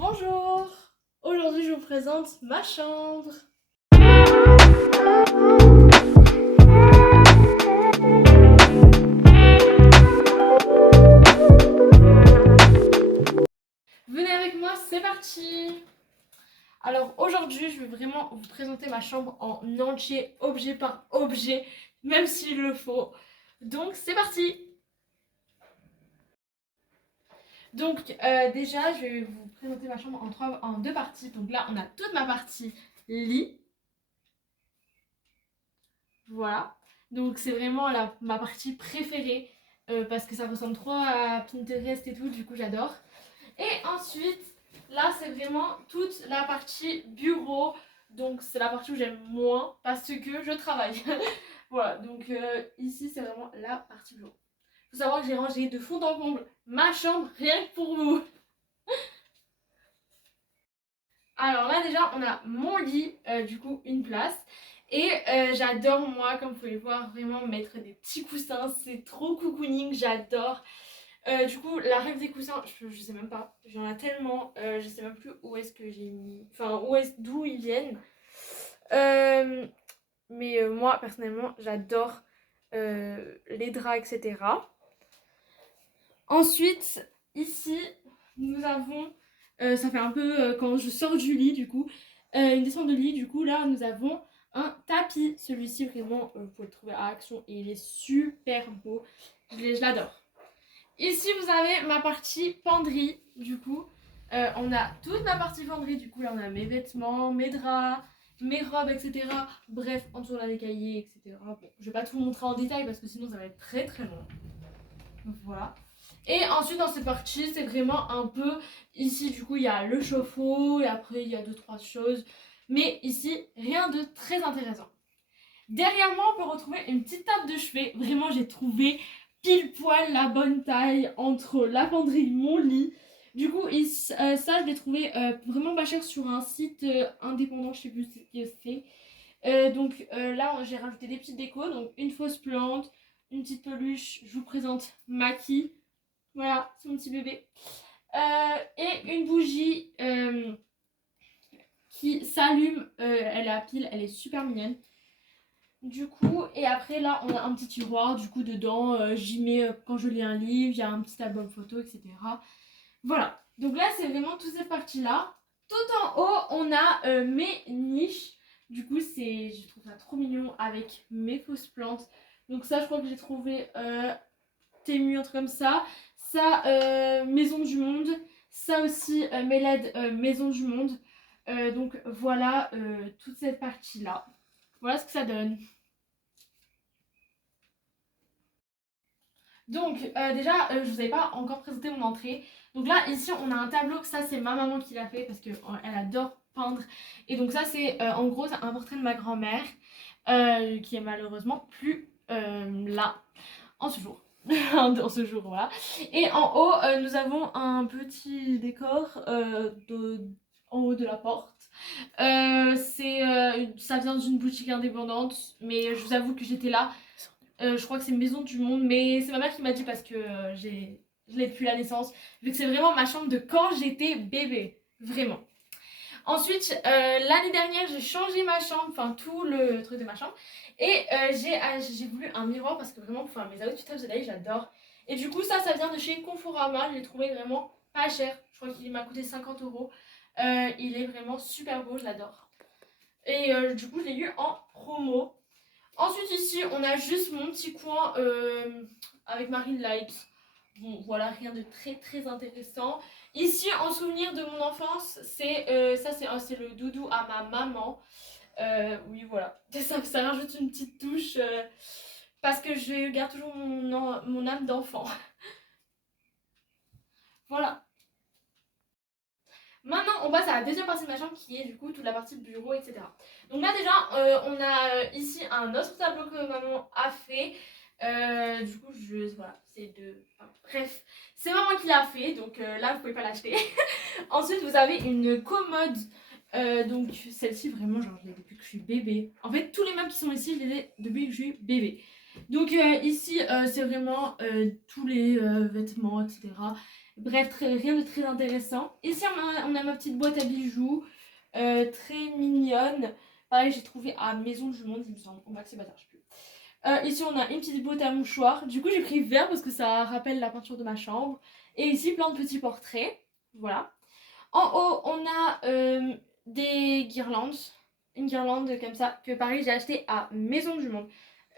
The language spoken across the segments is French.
Bonjour! Aujourd'hui je vous présente ma chambre. Venez avec moi, c'est parti! Alors aujourd'hui je vais vraiment vous présenter ma chambre en entier, objet par objet, même s'il le faut. Donc c'est parti! Donc déjà je vais vous présenter ma chambre en deux parties. Donc là on a toute ma partie lit. Voilà. Donc c'est vraiment ma partie préférée parce que ça ressemble trop à Pinterest et tout, du coup j'adore. Et ensuite, là c'est vraiment toute la partie bureau. Donc c'est la partie où j'aime moins parce que je travaille. Voilà, donc ici c'est vraiment la partie bureau. Faut savoir que j'ai rangé de fond en comble ma chambre rien que pour vous. Alors là déjà on a mon lit, du coup une place. Et j'adore moi, comme vous pouvez le voir, vraiment mettre des petits coussins. C'est trop cocooning, j'adore. Du coup la règle des coussins, je sais même pas. J'en ai tellement, je sais même plus où est-ce que j'ai mis. Enfin d'où ils viennent. Mais moi personnellement j'adore les draps, etc. Ensuite, ici, nous avons, ça fait un peu quand je sors du lit du coup, une descente de lit, du coup là nous avons un tapis. Celui-ci vraiment, vous pouvez le trouver à Action et il est super beau, je l'adore. Ici vous avez ma partie penderie, du coup, on a toute ma partie penderie, du coup là on a mes vêtements, mes draps, mes robes, etc. Bref, en dessous on a des cahiers, etc. Bon, je vais pas tout vous montrer en détail parce que sinon ça va être très très long. Voilà. Et ensuite dans cette partie c'est vraiment un peu, ici du coup il y a le chauffe-eau et après il y a 2-3 choses, mais ici rien de très intéressant. Derrière moi on peut retrouver une petite table de chevet. Vraiment j'ai trouvé pile poil la bonne taille entre la penderie et mon lit. Du coup ça je l'ai trouvé vraiment pas cher sur un site indépendant, je sais plus ce que c'est. Donc là j'ai rajouté des petites décos, donc une fausse plante, une petite peluche, je vous présente Maki. Voilà, c'est mon petit bébé. Et une bougie qui s'allume, elle est à pile, elle est super mignonne. Du coup, et après là on a un petit tiroir, du coup dedans j'y mets quand je lis un livre, il y a un petit album photo, etc. Voilà, donc là c'est vraiment toute cette partie là. Tout en haut on a mes niches. Du coup je trouve ça trop mignon avec mes fausses plantes. Donc ça je crois que j'ai trouvé Temu, un truc comme ça. Ça, Maison du Monde. Ça aussi, Mélède, Maison du Monde. Donc voilà toute cette partie-là. Voilà ce que ça donne. Donc déjà, je vous avais pas encore présenté mon entrée. Donc là, ici, on a un tableau. Ça, c'est ma maman qui l'a fait parce qu'elle adore peindre. Et donc ça, c'est en gros un portrait de ma grand-mère qui est malheureusement plus là en ce jour. En ce jour, voilà. Et en haut, nous avons un petit décor en haut de la porte. Ça vient d'une boutique indépendante, mais je vous avoue que j'étais là. Je crois que c'est Maison du Monde, mais c'est ma mère qui m'a dit parce que je l'ai depuis la naissance. Vu que c'est vraiment ma chambre de quand j'étais bébé. Vraiment. Ensuite, l'année dernière, j'ai changé ma chambre, enfin tout le truc de ma chambre. Et j'ai voulu un miroir parce que vraiment pour faire mes outfits of the day, j'adore. Et du coup, ça vient de chez Conforama. Je l'ai trouvé vraiment pas cher. Je crois qu'il m'a coûté 50 euros. Il est vraiment super beau, je l'adore. Et du coup, je l'ai eu en promo. Ensuite, ici, on a juste mon petit coin avec Marine Light. Bon, voilà, rien de très très intéressant. Ici, en souvenir de mon enfance, c'est le doudou à ma maman. Oui, voilà. Ça rajoute une petite touche parce que je garde toujours mon âme d'enfant. Voilà. Maintenant, on passe à la deuxième partie de ma chambre qui est du coup toute la partie bureau, etc. Donc là, déjà, on a ici un autre tableau que maman a fait. Du coup, voilà, bref, c'est maman qui l'a fait, donc là, vous pouvez pas l'acheter. Ensuite, vous avez une commode. Donc, celle-ci, vraiment, genre, je l'ai depuis que je suis bébé. En fait, tous les meubles qui sont ici, je les ai depuis que je suis bébé. Donc ici, c'est vraiment tous les vêtements, etc. Bref, rien de très intéressant. Ici, on a ma petite boîte à bijoux, très mignonne. Pareil, j'ai trouvé à Maison du Monde, il me semble, au Maxi Bazar, je sais plus. Ici, on a une petite boîte à mouchoir. Du coup, j'ai pris vert parce que ça rappelle la peinture de ma chambre. Et ici, plein de petits portraits. Voilà. En haut, on a des guirlandes. Une guirlande comme ça, que pareil, j'ai acheté à Maison du Monde.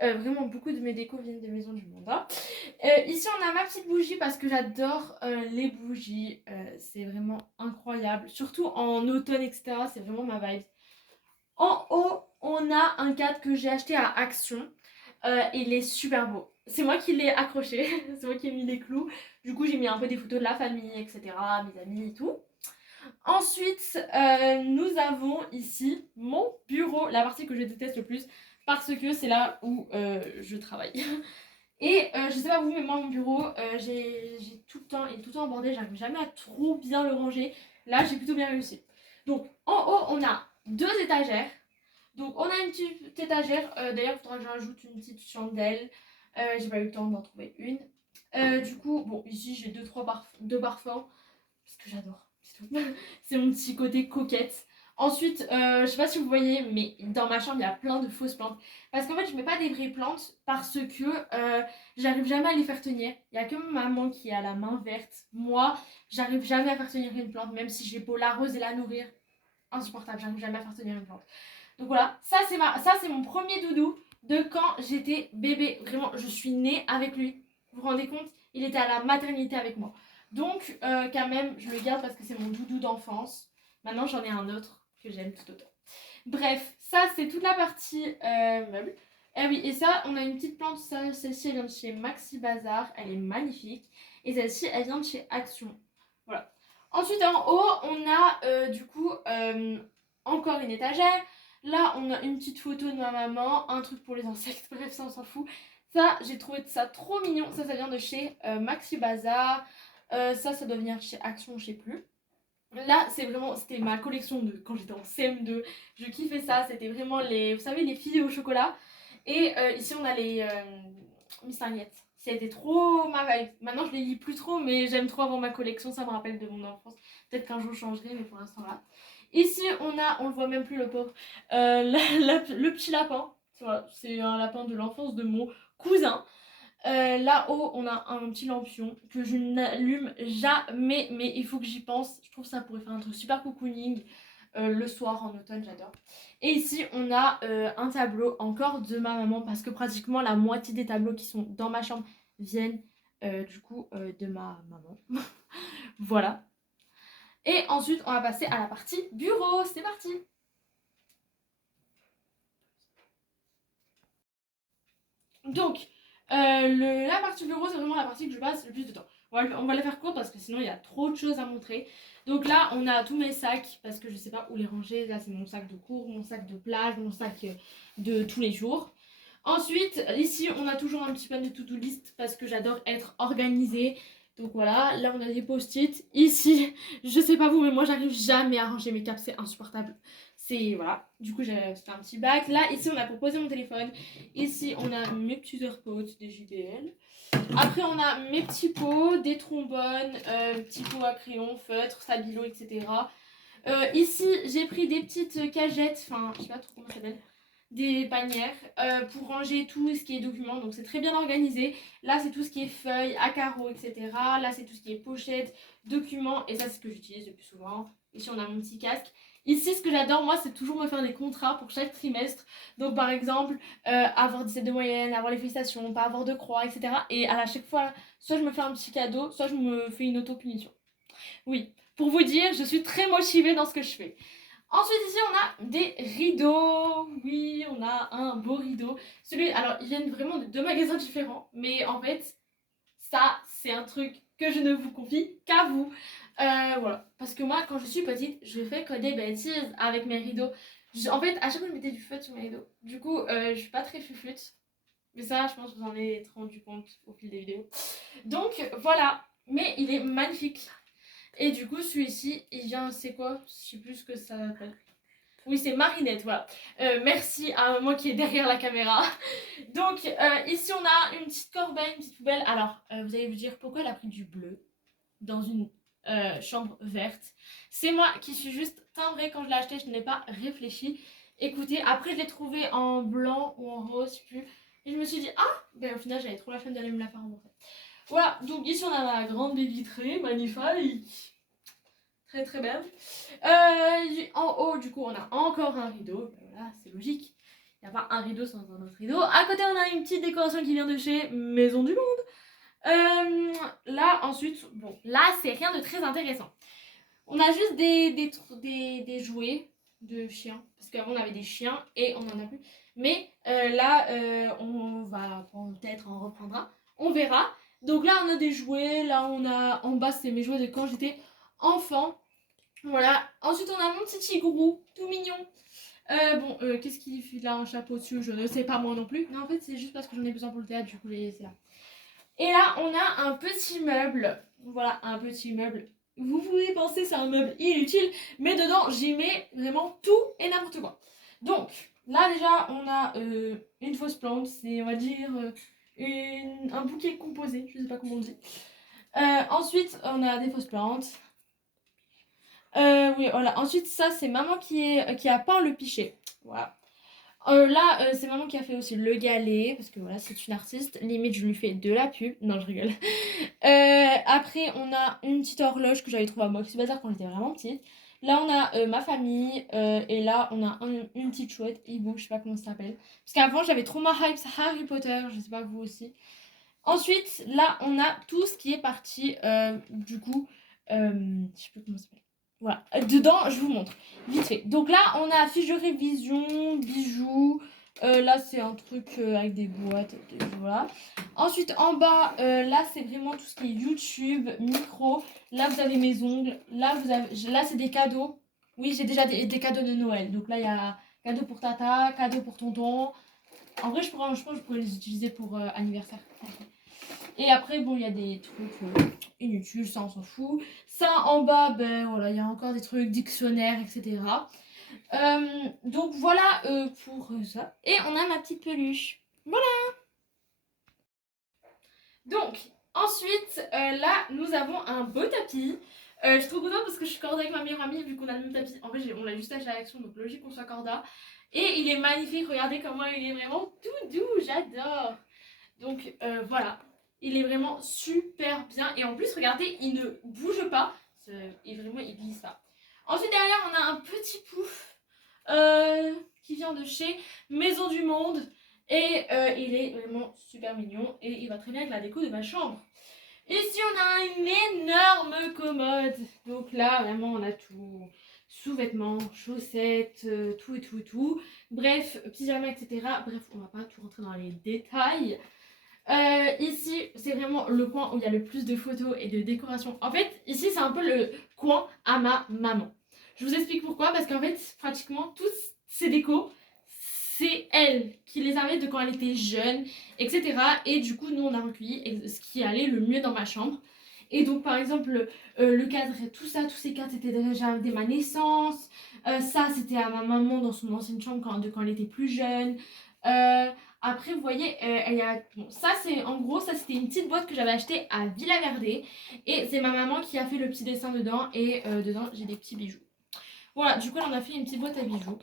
Vraiment, beaucoup de mes décos viennent de Maison du Monde. Hein. Ici, on a ma petite bougie parce que j'adore les bougies. C'est vraiment incroyable. Surtout en automne, etc. C'est vraiment ma vibe. En haut, on a un cadre que j'ai acheté à Action. Il est super beau. C'est moi qui l'ai accroché. C'est moi qui ai mis les clous. Du coup, j'ai mis un peu des photos de la famille, etc. Mes amis et tout. Ensuite, nous avons ici mon bureau, la partie que je déteste le plus parce que c'est là où je travaille. Et je sais pas vous, mais moi, mon bureau, j'ai tout le temps, il est tout le temps embordé, j'arrive jamais à trop bien le ranger. Là, j'ai plutôt bien réussi. Donc, en haut, on a 2 étagères. Donc, on a une petite étagère. D'ailleurs, il faudra que j'ajoute une petite chandelle. J'ai pas eu le temps d'en trouver une. Du coup, bon, ici, j'ai deux parfums parce que j'adore. C'est tout. C'est mon petit côté coquette. Ensuite, je sais pas si vous voyez, mais dans ma chambre, il y a plein de fausses plantes. Parce qu'en fait, je mets pas des vraies plantes parce que j'arrive jamais à les faire tenir. Il y a que maman qui a la main verte. Moi, j'arrive jamais à faire tenir une plante, même si j'ai beau l'arroser et la nourrir. Insupportable, j'arrive jamais à faire tenir une plante. Donc voilà, ça c'est mon premier doudou de quand j'étais bébé. Vraiment, je suis née avec lui. Vous vous rendez compte? Il était à la maternité avec moi. Donc quand même, je le garde parce que c'est mon doudou d'enfance. Maintenant, j'en ai un autre que j'aime tout autant. Bref, ça c'est toute la partie meuble. Et oui, et ça, on a une petite plante, ça, celle-ci elle vient de chez Maxi Bazar, elle est magnifique. Et celle-ci, elle vient de chez Action. Voilà. Ensuite, en haut, on a du coup encore une étagère. Là, on a une petite photo de ma maman, un truc pour les insectes, bref, ça on s'en fout. Ça, j'ai trouvé ça trop mignon. Ça vient de chez Maxi Bazar. Ça doit venir chez Action, je sais plus. Là, c'était ma collection de quand j'étais en CM2. Je kiffais ça. C'était vraiment vous savez, les filles au chocolat. Et ici, on a les Mystagnettes. C'était trop ma vibe. Maintenant, je les lis plus trop, mais j'aime trop avoir ma collection. Ça me rappelle de mon enfance. Peut-être qu'un jour, je changerai, mais pour l'instant, là. Ici, on le voit même plus, le pauvre. Le petit lapin. Voilà, c'est un lapin de l'enfance de mon cousin. Là-haut, on a un petit lampion que je n'allume jamais, mais il faut que j'y pense. Je trouve que ça pourrait faire un truc super cocooning le soir en automne, j'adore. Et ici, on a un tableau encore de ma maman parce que pratiquement la moitié des tableaux qui sont dans ma chambre viennent du coup de ma maman. Voilà. Et ensuite, on va passer à la partie bureau. C'est parti! Donc, la partie bureau, c'est vraiment la partie que je passe le plus de temps. On va la faire courte parce que sinon il y a trop de choses à montrer. Donc là, on a tous mes sacs parce que je sais pas où les ranger. Là, c'est mon sac de cours, mon sac de plage, mon sac de tous les jours. Ensuite, ici, on a toujours un petit pan de to-do list parce que j'adore être organisée. Donc voilà, là on a des post-it. Ici, je sais pas vous, mais moi j'arrive jamais à ranger mes caps, c'est insupportable. C'est voilà, du coup j'ai fait un petit bac. Là, ici on a proposé mon téléphone. Ici on a mes petits AirPods des JBL. Après on a mes petits pots, des trombones, petits pots à crayon, feutre, stabilo, etc. Ici j'ai pris des petites cagettes, enfin je sais pas trop comment ça s'appelle, des panières pour ranger tout ce qui est documents. Donc c'est très bien organisé. Là c'est tout ce qui est feuilles, à carreaux, etc. Là c'est tout ce qui est pochettes, documents. Et ça c'est ce que j'utilise le plus souvent. Ici on a mon petit casque. Ici ce que j'adore moi c'est toujours me faire des contrats pour chaque trimestre. Donc par exemple avoir 17 de moyenne, avoir les félicitations, pas avoir de croix, etc. Et à chaque fois soit je me fais un petit cadeau, soit je me fais une auto-punition. Oui, pour vous dire, je suis très motivée dans ce que je fais. Ensuite, ici, on a des rideaux. Oui, on a un beau rideau. Alors, ils viennent vraiment de 2 magasins différents. Mais en fait, ça, c'est un truc que je ne vous confie qu'à vous. Voilà. Parce que moi, quand je suis petite, je fais que des bêtises avec mes rideaux. En fait, à chaque fois, je mettais du feu sur mes rideaux. Du coup, je suis pas très fufute. Mais ça, je pense que vous en avez rendu compte au fil des vidéos. Donc, voilà. Mais il est magnifique. Et du coup, celui-ci, il vient, c'est quoi? Je sais plus ce que ça s'appelle. Oui, c'est Marinette, voilà. Merci à maman qui est derrière la caméra. Donc, ici, on a une petite corbeille, une petite poubelle. Alors, vous allez vous dire pourquoi elle a pris du bleu dans une chambre verte. C'est moi qui suis juste timbrée quand je l'ai acheté, je n'ai pas réfléchi. Écoutez, après, je l'ai trouvé en blanc ou en rose, je sais plus. Et je me suis dit, ah, ben au final, j'avais trop la flemme d'aller me la faire rembourser. Voilà, donc ici, on a la grande baie vitrée, magnifique. Très très belle. En haut, du coup, on a encore un rideau. Voilà, c'est logique. Il n'y a pas un rideau sans un autre rideau. À côté, on a une petite décoration qui vient de chez Maison du Monde. Là, ensuite, bon, là, c'est rien de très intéressant. On a juste des jouets de chiens. Parce qu'avant, on avait des chiens et on n'en a plus. Mais là, on va peut-être en reprendre un. On verra. Donc là, on a des jouets. Là, on a en bas, c'est mes jouets de quand j'étais enfant. Voilà. Ensuite, on a mon petit tigrou, tout mignon. Qu'est-ce qu'il fait là, un chapeau dessus? Je ne sais pas moi non plus. Non, en fait, c'est juste parce que j'en ai besoin pour le théâtre, du coup, je l'ai laissé là. Et là, on a un petit meuble. Voilà, un petit meuble. Vous pouvez penser c'est un meuble inutile, mais dedans, j'y mets vraiment tout et n'importe quoi. Donc, là, déjà, on a une fausse plante. C'est, on va dire, un bouquet composé. Je ne sais pas comment on dit. Ensuite, on a des fausses plantes. Oui, voilà. Ensuite, ça, c'est maman qui a peint le pichet. Voilà. Là, c'est maman qui a fait aussi le galet, parce que voilà, c'est une artiste. Limite, je lui fais de la pub. Non, je rigole. Après, on a une petite horloge que j'avais trouvée à Moxie Bazar quand j'étais vraiment petite. Là, on a ma famille. Et là, on a une petite chouette, Hibou, je sais pas comment ça s'appelle. Parce qu'avant, j'avais trop ma hype Harry Potter, je sais pas vous aussi. Ensuite, là, on a tout ce qui est parti, du coup, je sais plus comment ça s'appelle. Voilà, dedans, je vous montre, vite fait. Donc là, on a fiche de révision, bijoux. Là, c'est un truc avec des boîtes, voilà. Ensuite, en bas, là, c'est vraiment tout ce qui est YouTube, micro. Là, vous avez mes ongles. Là, c'est des cadeaux. Oui, j'ai déjà des cadeaux de Noël. Donc là, il y a cadeau pour tata, cadeau pour tonton. En vrai, je pense que je pourrais les utiliser pour anniversaire. Et après, bon, il y a des trucs inutiles, ça on s'en fout. Ça en bas, ben voilà, il y a encore des trucs, dictionnaires, etc. Donc voilà pour ça. Et on a ma petite peluche. Voilà. Donc, ensuite, là, nous avons un beau tapis. Je suis trop contente parce que je suis cordée avec ma meilleure amie vu qu'on a le même tapis. En fait, on l'a juste acheté à l'Action, donc logique qu'on soit corda. Et il est magnifique, regardez comment il est vraiment tout doux, j'adore. Donc voilà, il est vraiment super bien. Et en plus, regardez, il ne bouge pas. Et vraiment, il glisse pas. Ensuite, derrière, on a un petit pouf qui vient de chez Maison du Monde. Et il est vraiment super mignon. Et il va très bien avec la déco de ma chambre. Ici, on a une énorme commode. Donc là, vraiment, on a tout. Sous-vêtements, chaussettes, tout et tout et tout. Bref, pyjama, etc. Bref, on va pas tout rentrer dans les détails. Ici, c'est vraiment le coin où il y a le plus de photos et de décorations. En fait, ici, c'est un peu le coin à ma maman. Je vous explique pourquoi. Parce qu'en fait, pratiquement, tous ces décos, c'est elle qui les avait de quand elle était jeune, etc. Et du coup, nous, on a recueilli ce qui allait le mieux dans ma chambre. Et donc, par exemple, le cadre et tout ça, tous ces cadres, c'était déjà dès ma naissance. Ça, c'était à ma maman dans son ancienne chambre quand elle était plus jeune. Après, vous voyez, ça, c'est en gros, ça, c'était une petite boîte que j'avais achetée à Villa Verde. Et c'est ma maman qui a fait le petit dessin dedans. Et dedans, j'ai des petits bijoux. Voilà, du coup, là, on a fait une petite boîte à bijoux.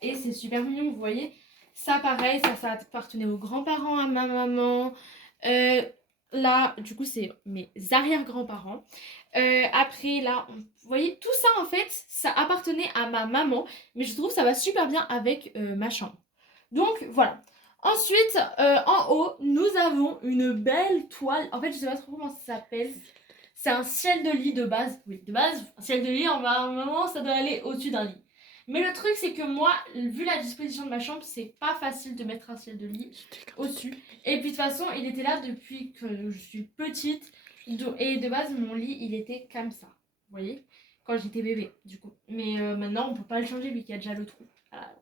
Et c'est super mignon, vous voyez. Ça, pareil, ça appartenait aux grands-parents, à ma maman. Là, du coup, c'est mes arrière-grands-parents. Après, là, vous voyez, tout ça, en fait, ça appartenait à ma maman. Mais je trouve que ça va super bien avec ma chambre. Donc, voilà. Ensuite, en haut, nous avons une belle toile. En fait, je sais pas trop comment ça s'appelle. C'est un ciel de lit de base. Oui, de base, un ciel de lit, en moment, ça doit aller au-dessus d'un lit. Mais le truc, c'est que moi, vu la disposition de ma chambre, c'est pas facile de mettre un ciel de lit au-dessus. Et puis de toute façon, il était là depuis que je suis petite. Et de base, mon lit, il était comme ça. Vous voyez? Quand j'étais bébé, du coup. Mais maintenant, on peut pas le changer vu qu'il y a déjà le trou. Voilà.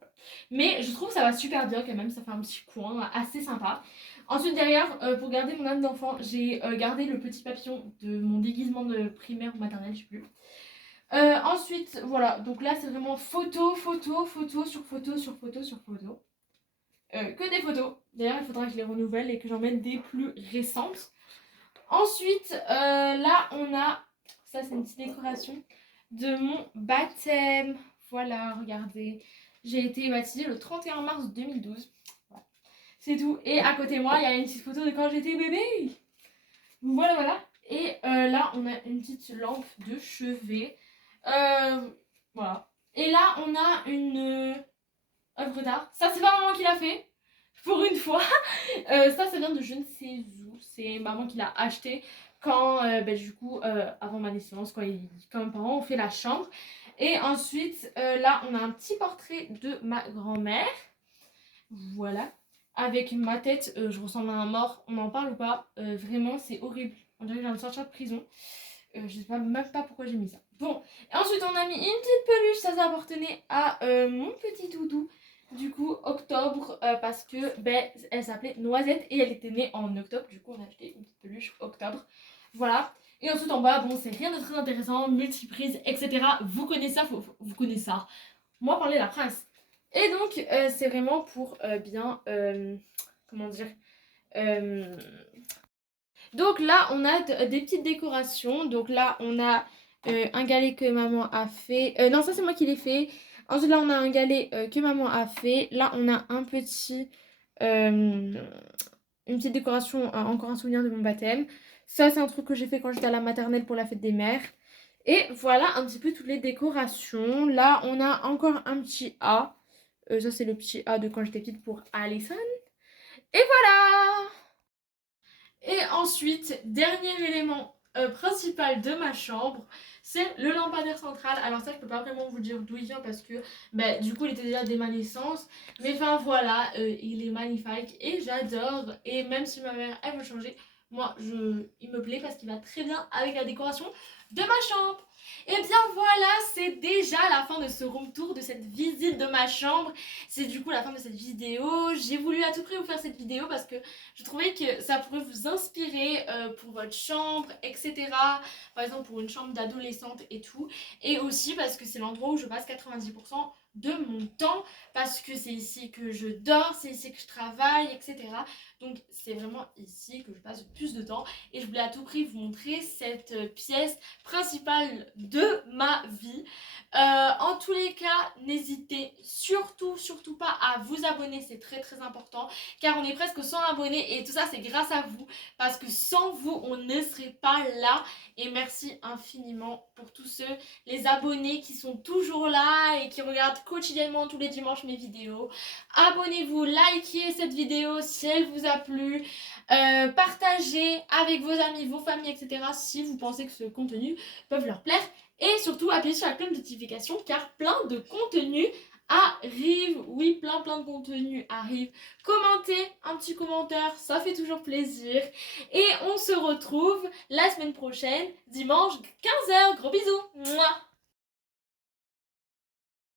Mais je trouve que ça va super bien quand même. Ça fait un petit coin assez sympa. Ensuite, derrière, pour garder mon âme d'enfant, j'ai gardé le petit papillon de mon déguisement de primaire ou maternelle, je sais plus. Ensuite, voilà, donc là c'est vraiment photo, photo, photo sur photo sur photo sur photo. Que des photos. D'ailleurs, il faudra que je les renouvelle et que j'en mette des plus récentes. Ensuite, là on a, ça c'est une petite décoration de mon baptême. Voilà, regardez. J'ai été baptisée le 31 mars 2012. Voilà. C'est tout. Et à côté de moi, il y a une petite photo de quand j'étais bébé. Voilà, voilà. Et là, on a une petite lampe de chevet. Voilà. Et là, on a une œuvre d'art. Ça, c'est pas maman qui l'a fait. Pour une fois. Ça vient de je ne sais où. C'est maman qui l'a acheté quand, du coup, avant ma naissance, quand mes parents ont fait la chambre. Et ensuite, là, on a un petit portrait de ma grand-mère. Voilà. Avec ma tête, je ressemble à un mort. On en parle ou pas? Vraiment, c'est horrible. On dirait que je viens de sortir de prison. Je sais même pas pourquoi j'ai mis ça. Bon, et ensuite on a mis une petite peluche, ça appartenait à mon petit doudou. Du coup, octobre, parce que elle s'appelait Noisette et elle était née en octobre. Du coup, on a acheté une petite peluche octobre. Voilà. Et ensuite en bas, bon, c'est rien de très intéressant, multiprise, etc. Vous connaissez ça, vous connaissez ça. Moi, parler la prince. Et donc, c'est vraiment pour bien, comment dire, donc là, on a des petites décorations. Donc là, on a un galet que maman a fait. Non, ça c'est moi qui l'ai fait. Ensuite, là, on a un galet que maman a fait. Là, on a un petit, une petite décoration, encore un souvenir de mon baptême. Ça, c'est un truc que j'ai fait quand j'étais à la maternelle pour la fête des mères. Et voilà un petit peu toutes les décorations. Là, on a encore un petit A. Ça, c'est le petit A de quand j'étais petite pour Alison. Et voilà! Et ensuite, dernier élément principal de ma chambre, c'est le lampadaire central. Alors ça, je peux pas vraiment vous dire d'où il vient parce que du coup, il était déjà dès ma naissance. Mais enfin voilà, il est magnifique et j'adore. Et même si ma mère, elle veut changer, moi, il me plaît parce qu'il va très bien avec la décoration de ma chambre. Et bien voilà, c'est déjà la fin de ce room tour, de cette visite de ma chambre. C'est du coup la fin de cette vidéo. J'ai voulu à tout prix vous faire cette vidéo parce que je trouvais que ça pourrait vous inspirer pour votre chambre, etc. Par exemple pour une chambre d'adolescente et tout. Et aussi parce que c'est l'endroit où je passe 90% de mon temps, parce que c'est ici que je dors, c'est ici que je travaille, etc. Donc c'est vraiment ici que je passe le plus de temps. Et je voulais à tout prix vous montrer cette pièce principale de ma vie. En tous les cas, n'hésitez surtout pas à vous abonner, c'est très très important, car on est presque 100 abonnés et tout ça c'est grâce à vous, parce que sans vous on ne serait pas là. Et merci infiniment pour tous ceux, les abonnés qui sont toujours là et qui regardent quotidiennement tous les dimanches mes vidéos. Abonnez-vous, likez cette vidéo si elle vous a plu, partagez avec vos amis, vos familles, etc. si vous pensez que ce contenu peut leur plaire. Et surtout, appuyez sur la cloche de notification car plein de contenus arrive. Oui, plein de contenu arrive. Commentez un petit commentaire, ça fait toujours plaisir. Et on se retrouve la semaine prochaine, dimanche 15h. Gros bisous. Mouah.